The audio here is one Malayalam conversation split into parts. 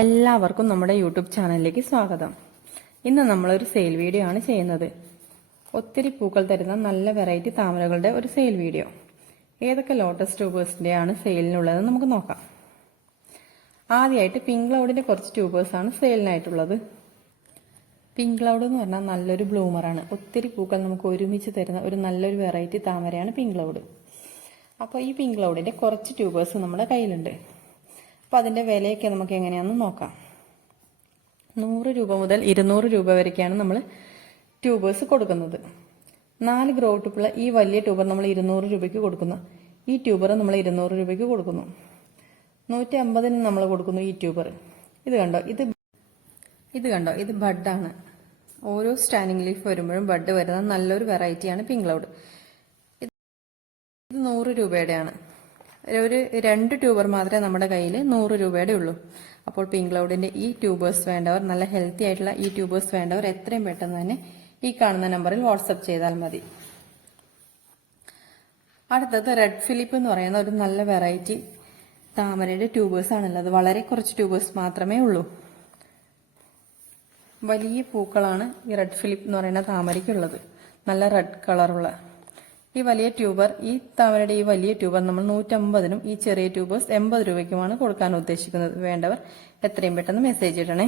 എല്ലാവർക്കും നമ്മുടെ യൂട്യൂബ് ചാനലിലേക്ക് സ്വാഗതം. ഇന്ന് നമ്മളൊരു സെയിൽ വീഡിയോ ആണ് ചെയ്യുന്നത്. ഒത്തിരി പൂക്കൾ തരുന്ന നല്ല വെറൈറ്റി താമരകളുടെ ഒരു സെയിൽ വീഡിയോ. ഏതൊക്കെ ലോട്ടസ് ട്യൂബേഴ്സിന്റെ ആണ് സെയിലിനുള്ളതെന്ന് നമുക്ക് നോക്കാം. ആദ്യമായിട്ട് പിങ്ക് ക്ലൗഡിന്റെ കുറച്ച് ട്യൂബേഴ്സ് ആണ് സെയിലിനായിട്ടുള്ളത്. പിങ്ക് ക്ലൗഡ് എന്ന് പറഞ്ഞാൽ നല്ലൊരു ബ്ലൂമറാണ്. ഒത്തിരി പൂക്കൾ നമുക്ക് ഒരുമിച്ച് തരുന്ന ഒരു നല്ലൊരു വെറൈറ്റി താമരയാണ് പിങ്ക് ക്ലൗഡ്. അപ്പോൾ ഈ പിങ്ക് ക്ലൗഡിന്റെ കുറച്ച് ട്യൂബേഴ്സ് നമ്മുടെ കയ്യിലുണ്ട്. അപ്പോൾ അതിൻ്റെ വിലയൊക്കെ നമുക്ക് എങ്ങനെയാണെന്ന് നോക്കാം. 100 രൂപ മുതൽ 200 രൂപ വരെയൊക്കെയാണ് നമ്മൾ ട്യൂബേഴ്സ് കൊടുക്കുന്നത്. 4 ഗ്രോ ടൂപ്പുള്ള ഈ വലിയ ട്യൂബർ നമ്മൾ 200 രൂപയ്ക്ക് കൊടുക്കുന്നു. ഈ ട്യൂബർ നമ്മൾ 200 രൂപയ്ക്ക് കൊടുക്കുന്നു. 150 നമ്മൾ കൊടുക്കുന്നു ഈ ട്യൂബർ. ഇത് കണ്ടോ, ഇത് ബഡാണ്. ഓരോ സ്റ്റാൻഡിംഗ് ലീഫ് വരുമ്പോഴും ബഡ് വരുന്ന നല്ലൊരു വെറൈറ്റിയാണ് പിങ്ക് ക്ലൗഡ്. ഇത് 100 രൂപയുടെയാണ്. ഒരു 2 ട്യൂബർ മാത്രമേ നമ്മുടെ കയ്യിൽ 100 രൂപയുടെ ഉള്ളൂ. അപ്പോൾ പിങ്ക് ക്ലൗഡിന്റെ ഈ ട്യൂബേഴ്സ് വേണ്ടവർ, നല്ല ഹെൽത്തി ആയിട്ടുള്ള ഈ ട്യൂബേഴ്സ് വേണ്ടവർ എത്രയും പെട്ടെന്ന് തന്നെ ഈ കാണുന്ന നമ്പറിൽ വാട്സപ്പ് ചെയ്താൽ മതി. അടുത്തത് റെഡ് ഫിലിപ്പ് എന്ന് പറയുന്ന ഒരു നല്ല വെറൈറ്റി താമരയുടെ ട്യൂബേഴ്സ് ആണുള്ളത്. വളരെ കുറച്ച് ട്യൂബേഴ്സ് മാത്രമേ ഉള്ളൂ. വലിയ പൂക്കളാണ് ഈ റെഡ് ഫിലിപ്പ് എന്ന് പറയുന്ന താമരയ്ക്കുള്ളത്. നല്ല റെഡ് കളറുള്ള ഈ വലിയ ട്യൂബർ, ഈ താമരയുടെ ഈ വലിയ ട്യൂബർ നമ്മൾ 150-നും ഈ ചെറിയ ട്യൂബേഴ്സ് 80 രൂപയ്ക്കുമാണ് കൊടുക്കാൻ ഉദ്ദേശിക്കുന്നത്. വേണ്ടവർ എത്രയും പെട്ടെന്ന് മെസ്സേജ് ഇടണേ.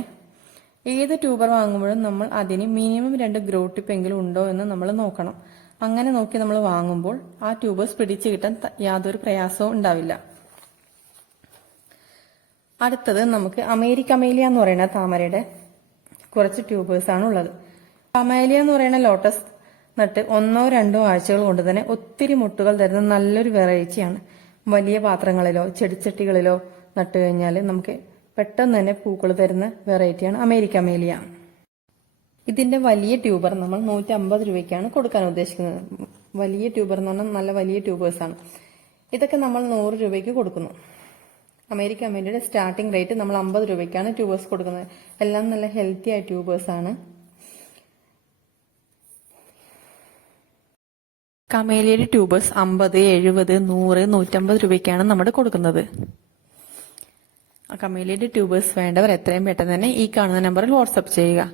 ഏത് ട്യൂബർ വാങ്ങുമ്പോഴും നമ്മൾ അതിന് മിനിമം 2 ഗ്രോ ടിപ്പ് എങ്കിലും ഉണ്ടോ എന്ന് നമ്മൾ നോക്കണം. അങ്ങനെ നോക്കി നമ്മൾ വാങ്ങുമ്പോൾ ആ ട്യൂബേഴ്സ് പിടിച്ചു കിട്ടാൻ യാതൊരു പ്രയാസവും ഉണ്ടാവില്ല. അടുത്തത് നമുക്ക് അമേരിക്കമേലിയ എന്ന് പറയുന്ന താമരയുടെ കുറച്ച് ട്യൂബേഴ്സ് ആണ് ഉള്ളത്. കമേലിയ എന്ന് പറയുന്ന ലോട്ടസ് നട്ട് 1-2 ആഴ്ചകൾ കൊണ്ട് തന്നെ ഒത്തിരി മുട്ടുകൾ തരുന്ന നല്ലൊരു വെറൈറ്റിയാണ്. വലിയ പാത്രങ്ങളിലോ ചെടിച്ചട്ടികളിലോ നട്ട് കഴിഞ്ഞാൽ നമുക്ക് പെട്ടെന്ന് തന്നെ പൂക്കൾ തരുന്ന വെറൈറ്റിയാണ് അമേരിക്കമേലിയ. ഇതിന്റെ വലിയ ട്യൂബർ നമ്മൾ 150 രൂപയ്ക്കാണ് കൊടുക്കാൻ ഉദ്ദേശിക്കുന്നത്. വലിയ ട്യൂബർ എന്ന് പറഞ്ഞാൽ നല്ല വലിയ ട്യൂബേഴ്സാണ്. ഇതൊക്കെ നമ്മൾ 100 രൂപയ്ക്ക് കൊടുക്കുന്നു. അമേരിക്കമേലിയയുടെ സ്റ്റാർട്ടിംഗ് റേറ്റ് നമ്മൾ 50 രൂപയ്ക്കാണ് ട്യൂബേഴ്സ് കൊടുക്കുന്നത്. എല്ലാം നല്ല ഹെൽത്തി ആയ ട്യൂബേഴ്സാണ്. കമേലിയയുടെ ട്യൂബേഴ്സ് 50, 70, 100, 150 രൂപയ്ക്കാണ് നമ്മൾ കൊടുക്കുന്നത്. കമേലിയയുടെ ട്യൂബേഴ്സ് വേണ്ടവർ എത്രയും പെട്ടെന്ന് തന്നെ ഈ കാണുന്ന നമ്പറിൽ വാട്സപ്പ് ചെയ്യുക.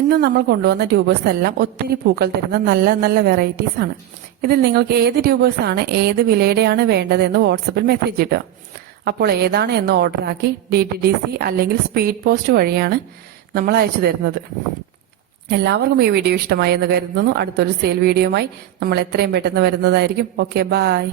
ഇന്ന് നമ്മൾ കൊണ്ടുവന്ന ട്യൂബേഴ്സ് എല്ലാം ഒത്തിരി പൂക്കൾ തരുന്ന നല്ല നല്ല വെറൈറ്റീസ് ആണ്. ഇതിൽ നിങ്ങൾക്ക് ഏത് ട്യൂബേഴ്സ് ആണ്, ഏത് വിലയുടെയാണ് വേണ്ടതെന്ന് വാട്സപ്പിൽ മെസ്സേജ് ഇടുക. അപ്പോൾ ഏതാണ് എന്ന് ഓർഡർ ആക്കി DTDC അല്ലെങ്കിൽ സ്പീഡ് പോസ്റ്റ് വഴിയാണ് നമ്മൾ അയച്ചു തരുന്നത്. എല്ലാവർക്കും ഈ വീഡിയോ ഇഷ്ടമായി എന്ന് കരുതുന്നു. അടുത്തൊരു സെയിൽ വീഡിയോയുമായി നമ്മൾ എത്രയും പെട്ടെന്ന് വരുന്നതായിരിക്കും. Okay, by.